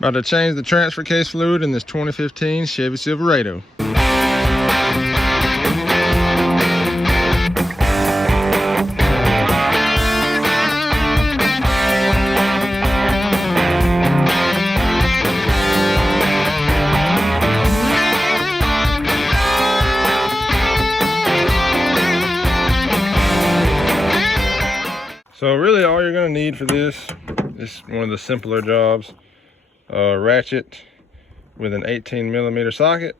About to change the transfer case fluid in this 2015 Chevy Silverado. So really all you're gonna need for this is one of the simpler jobs. Ratchet with an 18mm socket,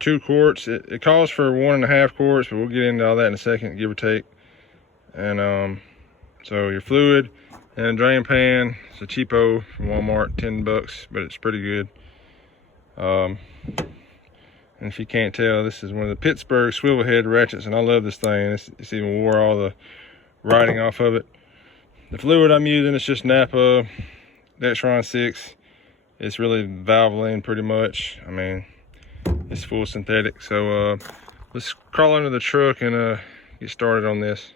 2 quarts. It calls for 1.5 quarts, but we'll get into all that in a second, give or take. And so your fluid and a drain pan. It's a cheapo from Walmart, 10 bucks, but it's pretty good. And if you can't tell, this is one of the Pittsburgh swivel head ratchets, and I love this thing. It's even wore all the writing off of it. The fluid I'm using is just Napa Dextron 6. It's really Valvoline pretty much. I mean, it's full synthetic. So let's crawl under the truck and get started on this.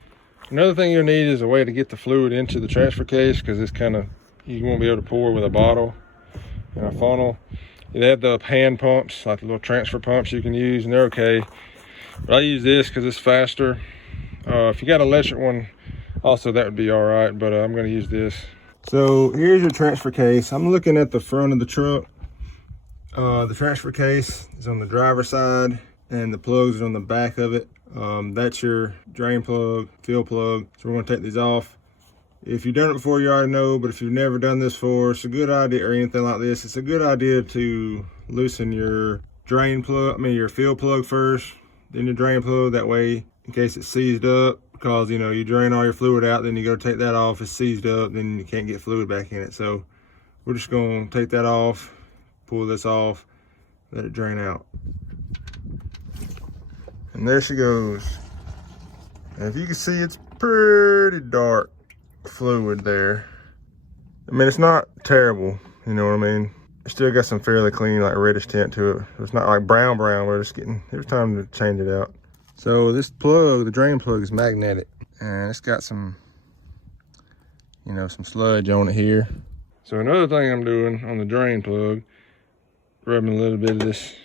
Another thing you'll need is a way to get the fluid into the transfer case, because it's kind of, you won't be able to pour with a bottle and a funnel. They have the hand pumps, like the little transfer pumps you can use, and they're okay. But I use this because it's faster. If you got an electric one, also that would be all right, but I'm going to use this. So here's your transfer case. I'm looking at the front of the truck. The transfer case is on the driver's side and the plugs are on the back of it. That's your drain plug, fill plug. So we're going to take these off. If you've done it before, you already know, but if you've never done this before, it's a good idea, or anything like this, it's a good idea to loosen your drain plug, your fill plug first, then your drain plug. That way, in case it's seized up, because you know, you drain all your fluid out, then you go take that off, it's seized up, then you can't get fluid back in it. So we're just going to take that off, pull this off, let it drain out. And there she goes. And if you can see, it's pretty dark fluid there. I mean, it's not terrible, you know what I mean? It's still got some fairly clean, like reddish tint to it. It's not like brown, we're just getting, there's time to change it out. So this plug, the drain plug, is magnetic, and it's got some, you know, some sludge on it here. So another thing I'm doing on the drain plug, rubbing a little bit of this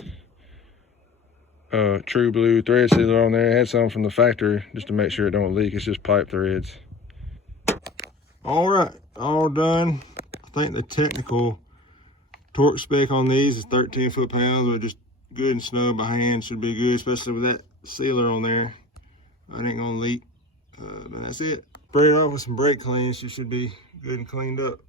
True Blue thread sealer on there. I had some from the factory just to make sure it don't leak. It's just pipe threads. All right, all done. I think the technical torque spec on these is 13 foot-pounds, but just good and snug by hand should be good, especially with that sealer on there. It ain't gonna leak. But that's it. Spray it off with some brake cleans. You should be good and cleaned up.